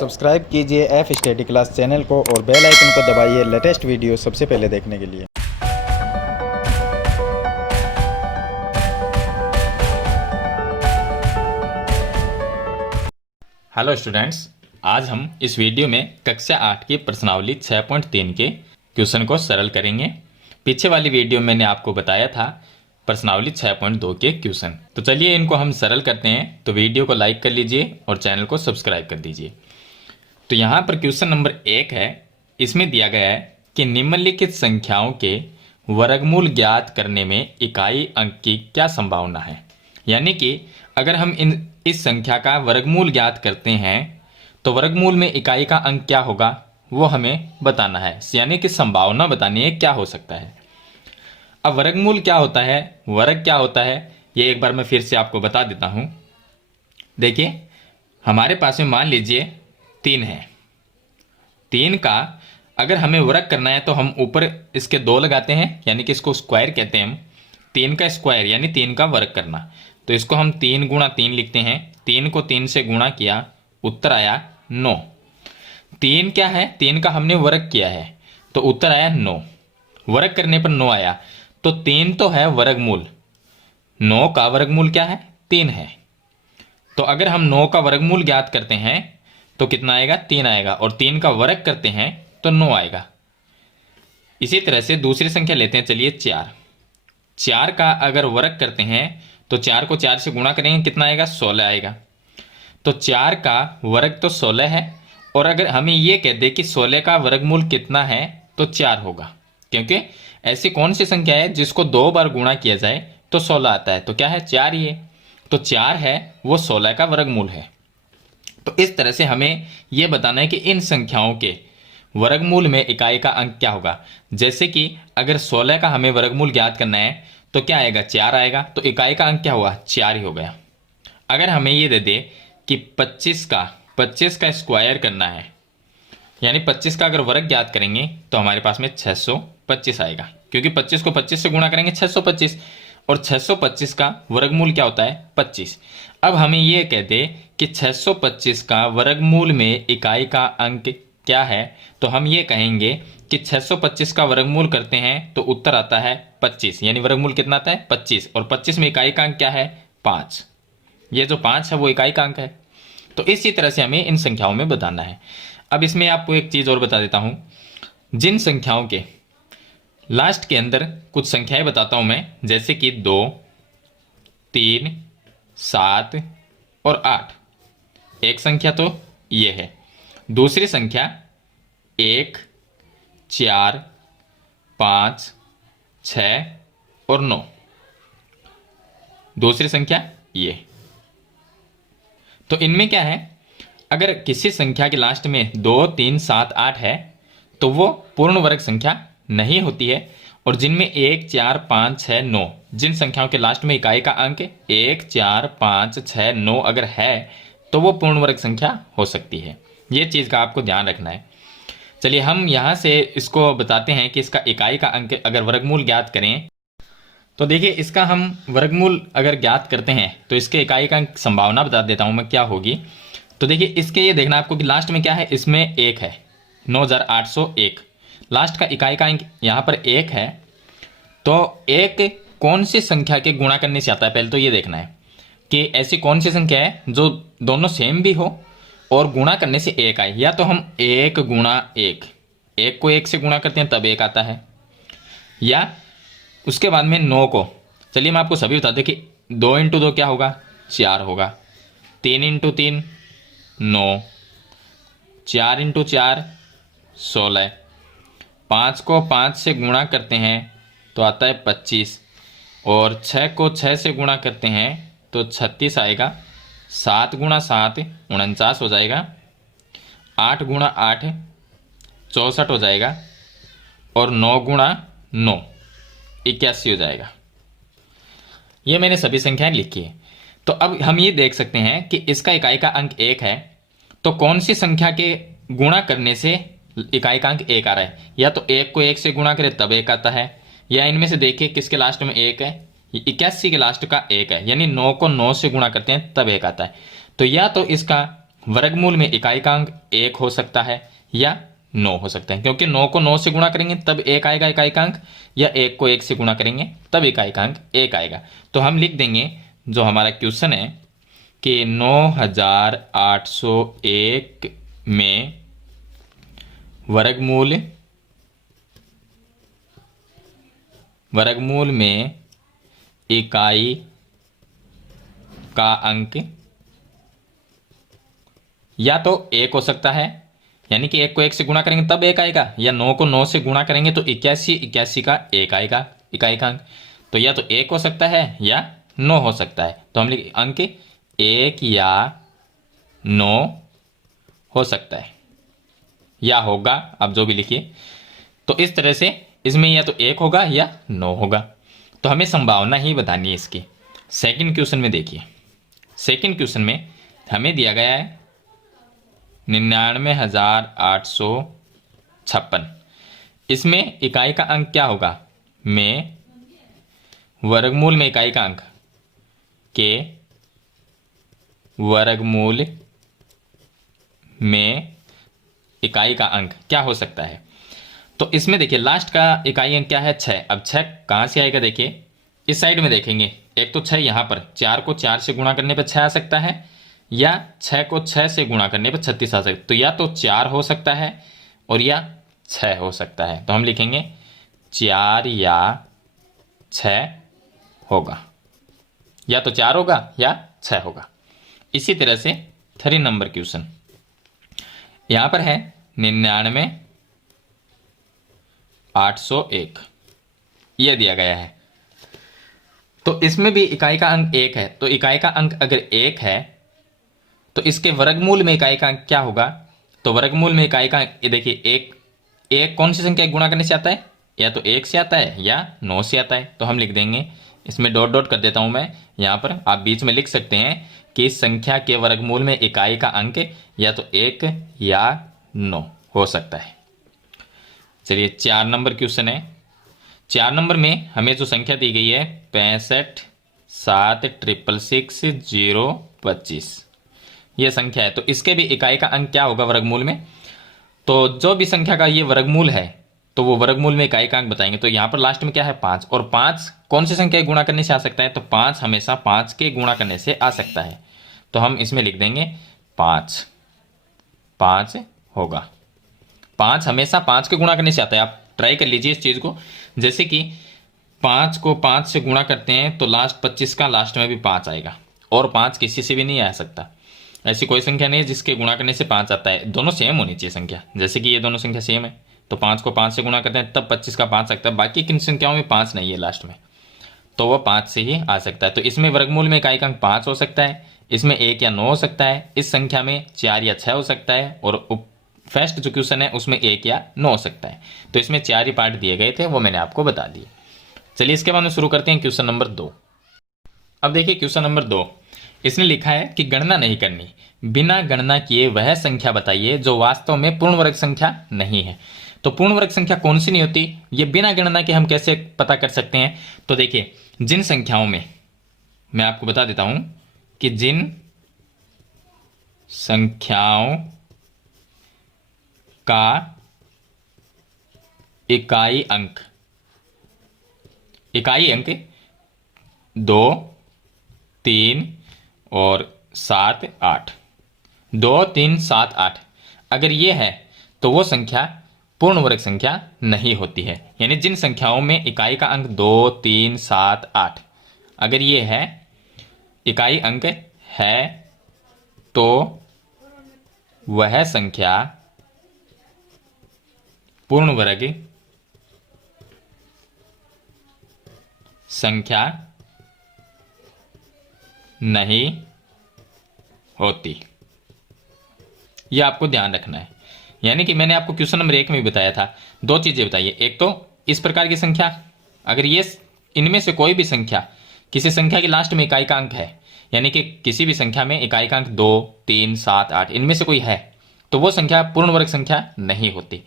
Subscribe कीजिए F study class channel को और बेल आइकन को दबाइए लेटेस्ट वीडियो सबसे पहले देखने के लिए। हेलो स्टूडेंट्स, आज हम इस वीडियो में कक्षा 8 की प्रश्नावली 6.3 के क्वेश्चन को सरल करेंगे। पीछे वाली वीडियो में मैंने आपको बताया था प्रश्नावली 6.2 के क्वेश्चन। तो चलिए इनको हम सरल करते हैं। तो वीडियो को लाइक कर लीजिए और चैनल को सब्सक्राइब कर दीजिए। तो यहाँ पर क्वेश्चन नंबर 1 है। इसमें दिया गया है कि निम्नलिखित संख्याओं के वर्गमूल ज्ञात करने में इकाई अंक की क्या संभावना है। यानी कि अगर हम इस संख्या का वर्गमूल ज्ञात करते हैं तो वर्गमूल में इकाई का अंक क्या होगा वो हमें बताना है, यानी कि संभावना बतानी है क्या हो सकता है। अब वर्गमूल क्या होता है, वर्ग क्या होता है, ये एक बार मैं फिर से आपको बता देता हूं। देखिए हमारे पास में मान लीजिए 3 है। 3 का अगर हमें वर्ग करना है तो हम ऊपर इसके 2 लगाते हैं, यानी कि इसको स्क्वायर कहते हैं हम। 3 का स्क्वायर यानी 3 का वर्ग करना, तो इसको हम 3 गुणा 3 लिखते हैं। 3 को 3 से गुणा किया, उत्तर आया 9। 3 क्या है, 3 का हमने वर्ग किया है तो उत्तर आया 9। वर्ग करने पर 9 आया, तो 3 तो है वर्गमूल। 9 का वर्गमूल क्या है, 3 है। तो अगर हम 9 का वर्गमूल ज्ञात करते हैं तो कितना आएगा, 3 आएगा, और 3 का वर्ग करते हैं तो 9 आएगा। इसी तरह से दूसरी संख्या लेते हैं, चलिए 4। 4 का अगर वर्ग करते हैं तो 4 को 4 से गुणा करेंगे, कितना आएगा, 16 आएगा। तो 4 का वर्ग तो 16 है, और अगर हमें ये कह दे कि 16 का वर्गमूल कितना है तो 4 होगा, क्योंकि ऐसी कौन सी संख्या है जिसको 2 बार गुणा किया जाए तो 16 आता है, तो क्या है, 4 ही है। तो 4 है वो 16 का वर्गमूल है। तो इस तरह से हमें यह बताना है कि इन संख्याओं के वर्गमूल में इकाई का अंक क्या होगा। जैसे कि अगर 16 का हमें वर्गमूल ज्ञात करना है तो क्या आएगा, 4 आएगा, तो इकाई का अंक क्या हुआ, 4 ही हो गया। अगर हमें ये दे दे कि 25 का स्क्वायर करना है, यानी 25 का अगर वर्ग ज्ञात करेंगे तो हमारे पास में 625 आएगा, क्योंकि 25 को 25 से गुणा करेंगे 625, और 625 का वर्गमूल क्या होता है, 25। अब हमें यह कह दे कि 625 का वर्गमूल में इकाई का अंक क्या है, तो हम ये कहेंगे कि 625 का वर्गमूल करते हैं तो उत्तर आता है 25, यानी वर्गमूल कितना आता है, 25, और 25 में इकाई का अंक क्या है, 5। ये जो 5 है वो इकाई का अंक है। तो इसी तरह से हमें इन संख्याओं में बताना है। अब इसमें आपको एक चीज़ और बता देता हूं, जिन संख्याओं के लास्ट के अंदर कुछ संख्याएं बताता हूं मैं, जैसे कि 2, 3, 7 और 8। एक संख्या तो ये है। दूसरी संख्या 1, 4, 5, 6 और 9। दूसरी संख्या ये। तो इनमें क्या है, अगर किसी संख्या के लास्ट में 2, 3, 7, 8 है तो वो पूर्ण वर्ग संख्या नहीं होती है, और जिनमें 1, 4, 5, 6, 9, जिन संख्याओं के लास्ट में इकाई का अंक 1, 4, 5, 6, 9 अगर है तो वो पूर्ण वर्ग संख्या हो सकती है। ये चीज़ का आपको ध्यान रखना है। चलिए हम यहाँ से इसको बताते हैं कि इसका इकाई का अंक अगर वर्गमूल ज्ञात करें तो देखिए इसका हम वर्गमूल अगर ज्ञात करते हैं तो इसके इकाई का अंक संभावना बता देता हूँ मैं क्या होगी। तो देखिए इसके ये देखना आपको कि लास्ट में क्या है, इसमें 1 है, 9801। लास्ट का इकाई का अंक यहाँ पर 1 है, तो 1 कौन सी संख्या के गुणा करने से आता है, पहले तो ये देखना है कि ऐसी कौन सी संख्या है जो दोनों सेम भी हो और गुणा करने से 1 आए। या तो हम 1 गुणा 1, 1 को 1 से गुणा करते हैं तब 1 आता है, या उसके बाद में 9 को, चलिए मैं आपको सभी बता दें कि 2 × 2 क्या होगा, 4 होगा, 3 × 3 9, 4 × 4 16, 5 को 5 से गुणा करते हैं तो आता है 25, और 6 को 6 से गुणा करते हैं तो 36 आएगा, 7 गुणा 7 49 हो जाएगा, 8 गुणा 8 64 हो जाएगा, और 9 गुणा 9 81 हो जाएगा। ये मैंने सभी संख्याएं लिखी है। तो अब हम ये देख सकते हैं कि इसका इकाई का अंक 1 है, तो कौन सी संख्या के गुणा करने से इकाई का अंक 1 आ रहा है। या तो 1 को 1 से गुणा करें तब 1 आता है, या इनमें से देखिए किसके लास्ट में 1 है, 81 के लास्ट का 1 है, यानी 9 को 9 से गुणा करते हैं तब 1 आता है। तो या तो इसका वर्गमूल में इकाई का अंक 1 हो सकता है या 9 हो सकता है, क्योंकि 9 को 9 से गुणा करेंगे तब 1 आएगा इकाई का अंक, या 1 को 1 से गुणा करेंगे तब इकाई का अंक 1 आएगा। तो हम लिख देंगे जो हमारा क्वेश्चन है कि 9801 में वर्गमूल में इकाई का अंक या तो 1 हो सकता है, यानी कि 1 को 1 से गुणा करेंगे तब 1 आएगा, या 9 को 9 से गुणा करेंगे तो 81 का 1 आएगा इकाई का अंक। तो या तो 1 हो सकता है या 9 हो सकता है। तो हम लिख अंक 1 या 9 हो सकता है या होगा, आप जो भी लिखिए। तो इस तरह से इसमें या तो 1 होगा या 9 होगा। तो हमें संभावना ही बतानी है इसकी। सेकंड क्वेश्चन में देखिए, सेकंड क्वेश्चन में हमें दिया गया है 99,856। इसमें इकाई का अंक क्या होगा, में वर्गमूल में इकाई का अंक के वर्गमूल में इकाई का अंक क्या हो सकता है। तो इसमें देखिए लास्ट का इकाई अंक क्या है, 6। अब 6 कहाँ से आएगा, देखिए इस साइड में देखेंगे। एक तो 6 यहाँ पर, 4 को 4 से गुणा करने पर 6 आ सकता है, या 6 को 6 से गुणा करने पर 36 आ सकता है। तो या तो 4 हो सकता है और या 6 हो सकता है। तो हम लिखेंगे 4 या 6 होगा, या तो 4 होगा या 6 होगा। इसी तरह से 3 नंबर क्वेश्चन यहाँ पर है 99,801, यह दिया गया है। तो इसमें भी इकाई का अंक 1 है। तो इकाई का अंक अगर 1 है तो इसके वर्गमूल में इकाई का अंक क्या होगा। तो वर्गमूल में इकाई का ये देखिए, एक कौन सी संख्या गुणा करने से आता है, या तो 1 से आता है या 9 से आता है। तो हम लिख देंगे, इसमें डॉट डॉट कर देता हूं मैं यहाँ पर, आप बीच में लिख सकते हैं कि इस संख्या के वर्गमूल में इकाई का अंक या तो 1 या 9 हो सकता है। चलिए 4 नंबर क्वेश्चन है। 4 नंबर में हमें जो संख्या दी गई है 65,766,025, ये संख्या है। तो इसके भी इकाई का अंक क्या होगा वर्गमूल में। तो जो भी संख्या का ये वर्गमूल है तो वो वर्गमूल में इकाई का अंक बताएंगे। तो यहाँ पर लास्ट में क्या है 5, और 5 कौन सी संख्या गुणा करने से आ सकता है, तो 5 हमेशा 5 के गुणा करने से आ सकता है। तो हम इसमें लिख देंगे 5 होगा। 5 हमेशा 5 के गुणा करने से आता है। आप ट्राई कर लीजिए इस चीज़ को। जैसे कि 5 को 5 से गुणा करते हैं तो लास्ट 25 का लास्ट में भी 5 आएगा, और 5 किसी से भी नहीं आ सकता। ऐसी कोई संख्या नहीं है जिसके गुणा करने से 5 आता है। दोनों सेम होनी चाहिए संख्या, जैसे कि ये दोनों संख्या सेम है तो 5 को 5 से गुणा करते हैं तब 25 का 5 सकता है। बाकी किन संख्याओं में 5 नहीं है लास्ट में, तो वह 5 से ही आ सकता है। तो इसमें वर्गमूल में इकाई का अंक 5 हो सकता है, इसमें 1 या 9 हो सकता है, इस संख्या में 4 या 6 हो सकता है, और फर्स्ट जो क्वेश्चन है उसमें 1 या 9 हो सकता है। तो इसमें 4 ही पार्ट दिए गए थे, वो मैंने आपको बता दिए। चलिए इसके बाद में शुरू करते हैं क्वेश्चन नंबर 2। अब देखिए क्वेश्चन नंबर 2, इसने लिखा है कि गणना नहीं करनी, बिना गणना किए वह संख्या बताइए जो वास्तव में पूर्ण वर्ग संख्या नहीं है। तो पूर्ण वर्ग संख्या कौन सी नहीं होती, ये बिना गणना के हम कैसे पता कर सकते हैं। तो देखिए जिन संख्याओं में, मैं आपको बता देता हूं कि जिन संख्याओं का इकाई अंक 2, 3 और 7, 8, 2, 3, 7, 8 अगर ये है तो वो संख्या पूर्ण वर्ग संख्या नहीं होती है। यानी जिन संख्याओं में इकाई का अंक 2, 3, 7, 8 अगर ये है, इकाई अंक है, तो वह संख्या पूर्ण वर्ग संख्या नहीं होती। यह आपको ध्यान रखना है। यानी कि मैंने आपको क्वेश्चन नंबर 1 में भी बताया था, 2 चीजें बताइए। एक तो इस प्रकार की संख्या, अगर ये इनमें से कोई भी संख्या, किसी संख्या की लास्ट में इकाई का अंक है, यानी कि किसी भी संख्या में इकाई का अंक 2, 3, 7, 8 इनमें से कोई है, तो वो संख्या पूर्ण वर्ग संख्या नहीं होती।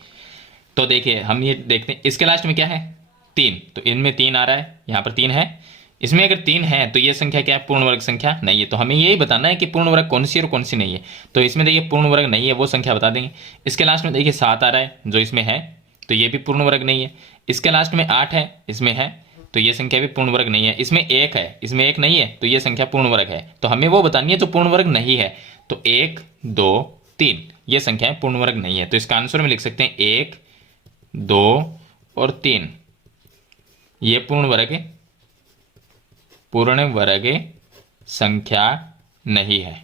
तो देखिए हम ये देखते हैं, इसके लास्ट में क्या है 3, तो इनमें 3 आ रहा है, यहाँ पर 3 है, इसमें अगर 3 है तो ये संख्या क्या है, पूर्ण वर्ग संख्या नहीं है। तो हमें यही बताना है कि पूर्ण वर्ग कौन सी और कौन सी नहीं है। तो इसमें देखिए पूर्ण वर्ग नहीं है, वो संख्या बता देंगे। इसके लास्ट में देखिए 7 आ रहा है जो इसमें है, तो ये भी पूर्ण वर्ग नहीं है। इसके लास्ट में 8 है, इसमें है, तो ये संख्या भी पूर्ण वर्ग नहीं है। इसमें 1 है, इसमें 1 नहीं है, तो ये संख्या पूर्ण वर्ग है। तो हमें वो बतानी है जो पूर्ण वर्ग नहीं है। तो 1 2 3 ये संख्याएं पूर्ण वर्ग नहीं है। तो इसका आंसर में लिख सकते हैं 1 2 और 3 ये पूर्ण वर्ग संख्या नहीं है।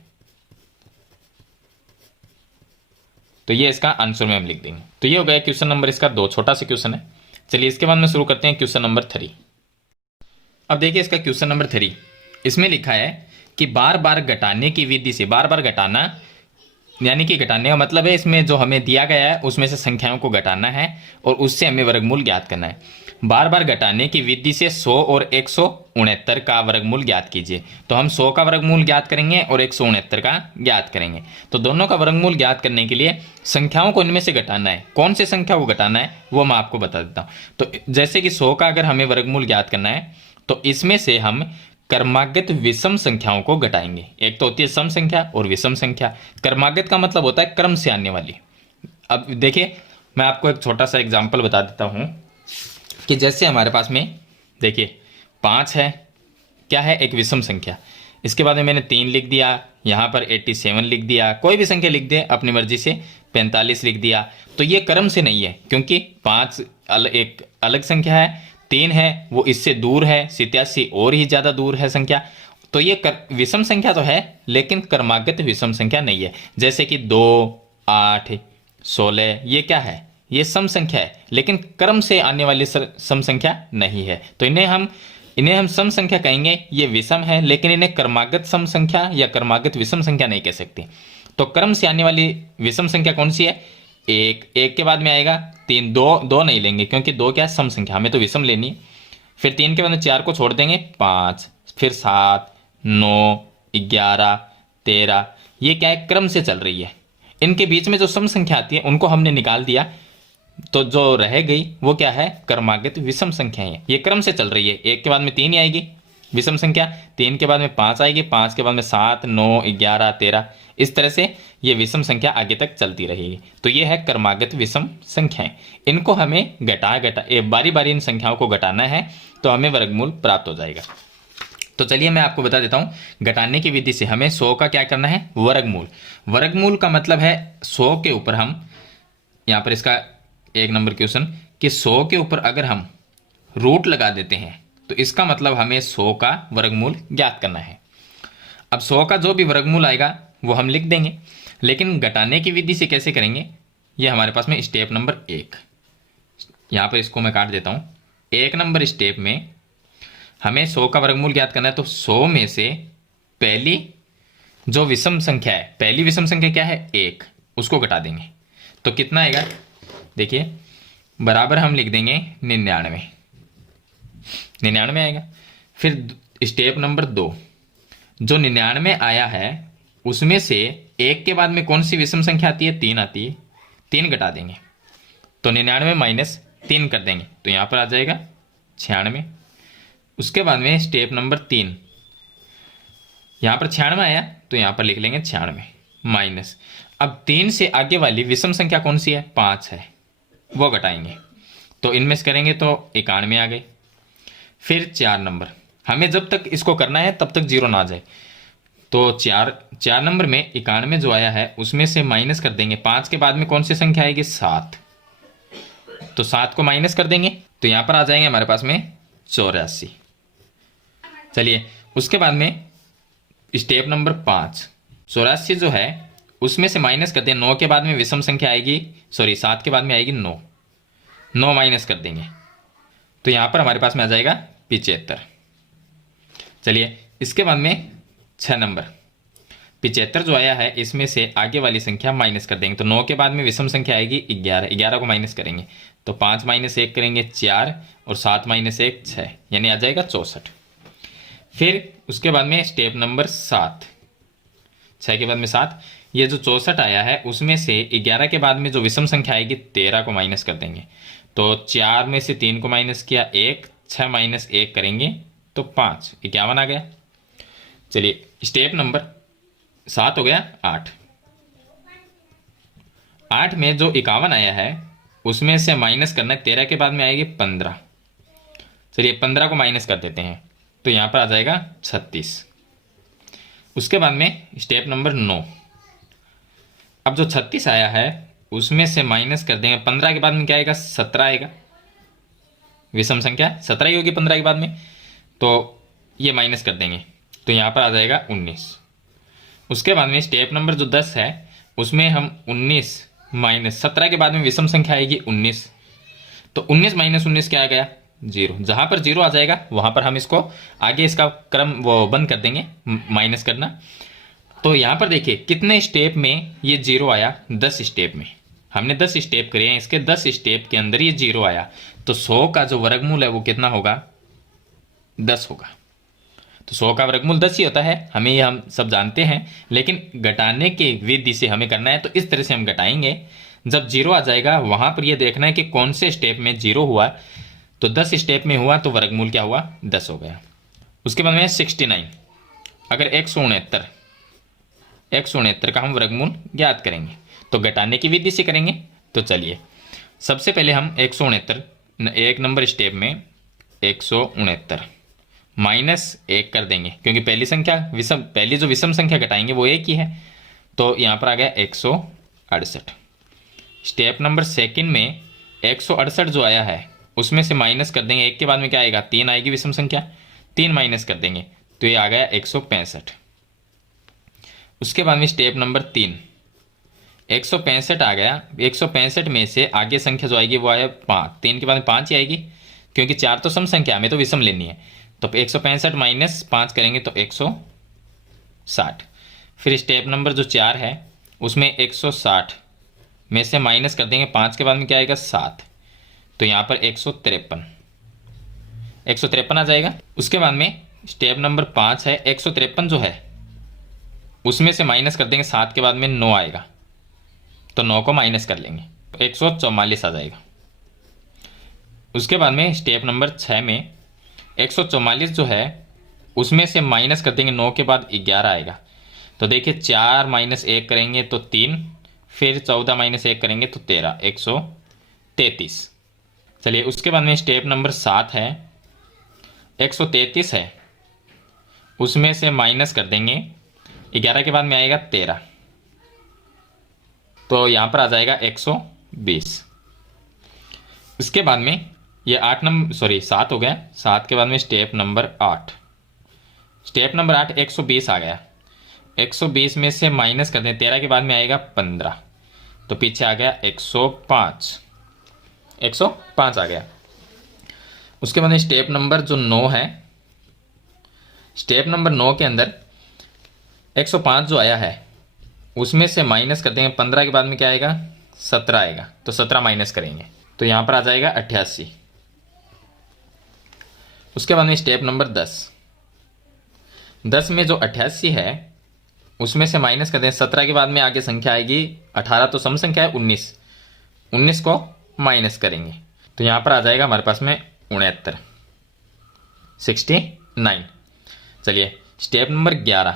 तो ये इसका आंसर में हम लिख देंगे। तो ये हो गया क्वेश्चन नंबर इसका 2, छोटा सा क्वेश्चन है। चलिए इसके बाद में शुरू करते हैं क्वेश्चन नंबर 3। अब देखिए इसका क्वेश्चन नंबर 3, इसमें लिखा है कि बार बार घटाने की विधि से, बार बार घटाना यानी कि घटाने का मतलब है इसमें जो हमें दिया गया है उसमें से संख्याओं को घटाना है और उससे हमें वर्गमूल ज्ञात करना है। बार बार घटाने की विधि से 100 और 169 का वर्गमूल ज्ञात कीजिए। तो हम 100 का वर्गमूल ज्ञात करेंगे और 169 का ज्ञात करेंगे। तो दोनों का वर्गमूल ज्ञात करने के लिए संख्याओं को इनमें से घटाना है। कौन से संख्या को घटाना है वो मैं आपको बता देता हूँ। तो जैसे कि 100 का अगर हमें वर्गमूल ज्ञात करना है तो इसमें से हम क्रमागत विषम संख्याओं को घटाएंगे। एक तो होती है सम संख्या और विषम संख्या। क्रमागत का मतलब होता है क्रम से आने वाली। अब देखिए मैं आपको एक छोटा सा एग्जाम्पल बता देता हूँ कि जैसे हमारे पास में देखिए 5 है, क्या है, एक विषम संख्या। इसके बाद में मैंने 3 लिख दिया, यहाँ पर 87 लिख दिया, कोई भी संख्या लिख दे अपनी मर्जी से, 45 लिख दिया। तो ये क्रम से नहीं है क्योंकि 5 एक अलग संख्या है, 3 है वो इससे दूर है, 87 और ही ज़्यादा दूर है संख्या। तो ये विषम संख्या तो है लेकिन क्रमागत विषम संख्या नहीं है। जैसे कि 2 8 16 ये क्या है, ये सम संख्या है लेकिन क्रम से आने वाली सम संख्या नहीं है। तो इन्हें हम सम संख्या कहेंगे। ये विषम है लेकिन इन्हें क्रमागत सम संख्या या क्रमागत विषम संख्या नहीं कह सकते। तो क्रम से आने वाली विषम संख्या कौन सी है, एक के बाद में आएगा 3, दो नहीं लेंगे क्योंकि 2 क्या है, सम संख्या, हमें तो विषम लेनी है। फिर 3 के बाद में 4 को छोड़ देंगे, 5, फिर 7 9 11 13 ये क्या है, क्रम से चल रही है। इनके बीच में जो सम संख्या आती है उनको हमने निकाल दिया, तो जो रह गई वो क्या है, क्रमागत विषम संख्या है। ये क्रम से चल रही है। 1 के बाद में 3 ही आएगी विषम संख्या, 3 के बाद में 5 आएगी, 5 के बाद में 7 9 11 13, इस तरह से ये विषम संख्या आगे तक चलती रहेगी। तो ये है क्रमागत विषम संख्याएं। इनको हमें बारी बारी इन संख्याओं को घटाना है तो हमें वर्गमूल प्राप्त हो जाएगा। तो चलिए मैं आपको बता देता हूँ घटाने की विधि से हमें 100 का क्या करना है, वर्गमूल। वर्गमूल का मतलब है 100 के ऊपर हम, यहाँ पर इसका 1 नंबर क्वेश्चन कि 100 के ऊपर अगर हम रूट लगा देते हैं तो इसका मतलब हमें 100 का वर्गमूल ज्ञात करना है। अब 100 का जो भी वर्गमूल आएगा वो हम लिख देंगे, लेकिन घटाने की विधि से कैसे करेंगे, ये हमारे पास में स्टेप नंबर 1, यहाँ पर इसको मैं काट देता हूँ। 1 नंबर स्टेप में हमें 100 का वर्गमूल ज्ञात करना है। तो 100 में से पहली जो विषम संख्या है, पहली विषम संख्या क्या है, 1, उसको घटा देंगे। तो कितना आएगा, देखिए बराबर हम लिख देंगे 99 आएगा। फिर स्टेप नंबर 2, जो 99 आया है उसमें से 1 के बाद में कौन सी विषम संख्या आती है, 3 आती है, 3 घटा देंगे। तो 99 माइनस 3 कर देंगे तो यहाँ पर आ जाएगा 96। उसके बाद में स्टेप नंबर 3, यहाँ पर 96 आया तो यहाँ पर लिख लेंगे 96 माइनस, अब 3 से आगे वाली विषम संख्या कौन सी है, 5 है, वो घटाएंगे। तो इनमें से करेंगे तो 91 आ गए। फिर 4 नंबर, हमें जब तक इसको करना है तब तक 0 ना आ जाए। तो 4 नंबर में 91 जो आया है उसमें से माइनस कर देंगे। 5 के बाद में कौन सी संख्या आएगी, 7, तो 7 को माइनस कर देंगे तो यहाँ पर आ जाएंगे हमारे पास में 84। चलिए उसके बाद में स्टेप नंबर 5, 84 जो है उसमें से माइनस करते हैं। 9 के बाद में विषम संख्या आएगी, 7 के बाद में आएगी 9 माइनस कर देंगे तो यहाँ पर हमारे पास में आ जाएगा 75। चलिए इसके बाद में 6 नंबर, 75 जो आया है इसमें से आगे वाली संख्या माइनस कर देंगे। तो 9 के बाद में विषम संख्या आएगी 11 को माइनस करेंगे तो 5 माइनस 1 करेंगे 4 और 7 माइनस 1 6, यानी आ जाएगा 64। फिर उसके बाद में स्टेप नंबर 7, 6 के बाद में 7, ये जो 64 आया है उसमें से 11 के बाद में जो विषम संख्या आएगी 13 को माइनस कर देंगे। तो 4 में से 3 को माइनस किया 1, 6 माइनस 1 करेंगे तो 5, 51 आ गया। चलिए स्टेप नंबर 7 हो गया 8। 8 में जो 51 आया है उसमें से माइनस करना है, 13 के बाद में आएगी 15। चलिए 15 को माइनस कर देते हैं, तो यहाँ पर आ जाएगा 36। उसके बाद में स्टेप नंबर 9। अब जो 36 आया है उसमें से माइनस कर देंगे, 15 के बाद में क्या आएगा, 17 आएगा। विषम संख्या 17 ही होगी 15 के बाद में, तो ये माइनस कर देंगे, तो यहाँ पर आ जाएगा 19। उसके बाद में स्टेप नंबर जो 10 है उसमें हम 19 माइनस 17 के बाद में विषम संख्या आएगी 19, तो 19 माइनस 19 क्या आ गया, 0। जहाँ पर 0 आ जाएगा वहाँ पर हम इसको आगे इसका क्रम वो बंद कर देंगे माइनस करना। तो यहाँ पर देखिए कितने स्टेप में ये 0 आया, 10 स्टेप में। हमने 10 स्टेप करे हैं, इसके 10 स्टेप के अंदर ये 0 आया, तो 100 का जो वर्गमूल है वो कितना होगा, 10 होगा। तो 100 का वर्गमूल 10 ही होता है, हमें ये हम सब जानते हैं, लेकिन घटाने की विधि से हमें करना है, तो इस तरह से हम घटाएंगे। जब 0 आ जाएगा वहाँ पर ये देखना है कि कौन से स्टेप में 0 हुआ, तो 10 स्टेप में हुआ तो वर्गमूल क्या हुआ, 10 हो गया। उसके बाद में 69। अगर 169 का हम वर्गमूल ज्ञात करेंगे तो घटाने की विधि से करेंगे। तो चलिए सबसे पहले हम 169 एक नंबर स्टेप में 169 माइनस 1 कर देंगे, क्योंकि पहली जो विषम संख्या घटाएंगे वो 1 ही है, तो यहाँ पर आ गया 168। स्टेप नंबर सेकंड में 168 जो आया है उसमें से माइनस कर देंगे, 1 के बाद में क्या आएगा, 3 आएगी विषम संख्या, 3 माइनस कर देंगे तो ये आ गया 165। उसके बाद में स्टेप नंबर 3, 165 आ गया। 165 में से आगे संख्या जो आएगी वो आया 5, 3 के बाद में 5 ही आएगी, क्योंकि 4 तो सम संख्या, हमें तो विषम लेनी है। तो 165 माइनस 5 करेंगे तो 160। फिर स्टेप नंबर जो 4 है उसमें 160 में से माइनस कर देंगे, 5 के बाद में क्या आएगा, 7, तो यहाँ पर 153 आ जाएगा। उसके बाद में स्टेप नंबर 5 है, 153 जो है उसमें से माइनस कर देंगे, 7 के बाद में 9 आएगा, तो 9 को माइनस कर लेंगे, 144 आ जाएगा। उसके बाद में स्टेप नंबर 6 में 144 जो है उसमें से माइनस कर देंगे, 9 के बाद 11 आएगा, तो देखिए 4 माइनस 1 करेंगे तो 3, फिर 14 माइनस 1 करेंगे तो 13, 133। चलिए उसके बाद में स्टेप नंबर 7 है, 133 है उसमें से माइनस कर देंगे, 11 के बाद में आएगा 13, तो यहाँ पर आ जाएगा 120। इसके बाद में ये 7 हो गया। 7 के बाद में स्टेप नंबर 8, 120 आ गया। 120 में से माइनस कर दें, 13 के बाद में आएगा 15, तो पीछे आ गया 105 आ गया। उसके बाद में स्टेप नंबर जो 9 है, स्टेप नंबर 9 के अंदर 105 जो आया है उसमें से माइनस कर देंगे, 15 के बाद में क्या आएगा, 17 आएगा, तो 17 माइनस करेंगे तो यहाँ पर आ जाएगा 88। उसके बाद में स्टेप नंबर 10 में जो 88 है उसमें से माइनस कर दें, 17 के बाद में आगे संख्या आएगी 18, तो सम संख्या है 19 को माइनस करेंगे तो यहाँ पर आ जाएगा हमारे पास में 69। चलिए स्टेप नंबर 11।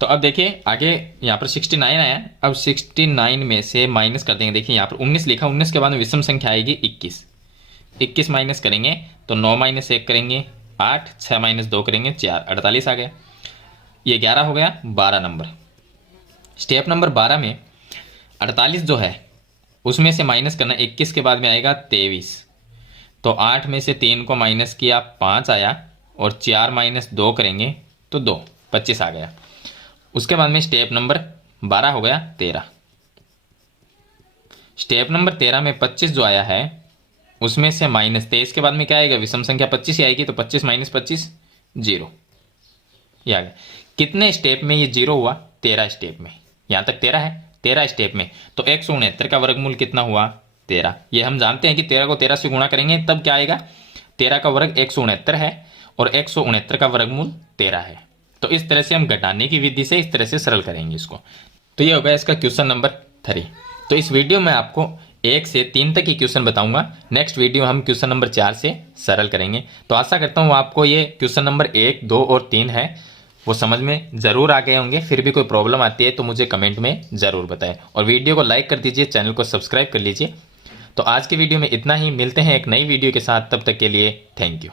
तो अब देखिए आगे यहाँ पर 69 आया, अब 69 में से माइनस कर देंगे, देखिए यहाँ पर 19 लिखा, 19 के बाद में विषम संख्या आएगी 21 माइनस करेंगे तो 9 माइनस 1 करेंगे 8, 6 माइनस 2 करेंगे 4, 48 आ गया। ये 11 हो गया, 12 नंबर। स्टेप नंबर 12 में 48 जो है उसमें से माइनस करना, 21 के बाद में आएगा 23, तो 8 में से 3 को माइनस किया 5 आया, और 4 माइनस 2 करेंगे तो 2, 25 आ गया। उसके बाद में स्टेप नंबर 12 हो गया 13। स्टेप नंबर 13 में 25 जो आया है उसमें से माइनस 23 के बाद में क्या आएगा, विषम संख्या 25 ही आएगी, तो 25 माइनस 25 0, ये आ गया। कितने स्टेप में ये 0 हुआ, 13 स्टेप में, यहाँ तक 13 है, 13 स्टेप में, तो 169 का वर्गमूल कितना हुआ, 13। ये हम जानते हैं कि 13 को 13 से गुणा करेंगे तब क्या आएगा, 13 का वर्ग 169 है और 169 का वर्गमूल 13 है। तो इस तरह से हम घटाने की विधि से इस तरह से सरल करेंगे इसको। तो ये होगा इसका क्वेश्चन नंबर 3। तो इस वीडियो में आपको 1 से 3 तक ही क्वेश्चन बताऊंगा। नेक्स्ट वीडियो हम क्वेश्चन नंबर 4 से सरल करेंगे। तो आशा करता हूँ आपको ये क्वेश्चन नंबर 1, 2 और 3 है वो समझ में ज़रूर आ गए होंगे। फिर भी कोई प्रॉब्लम आती है तो मुझे कमेंट में ज़रूर बताएं और वीडियो को लाइक कर दीजिए, चैनल को सब्सक्राइब कर लीजिए। तो आज की वीडियो में इतना ही, मिलते हैं एक नई वीडियो के साथ, तब तक के लिए थैंक यू।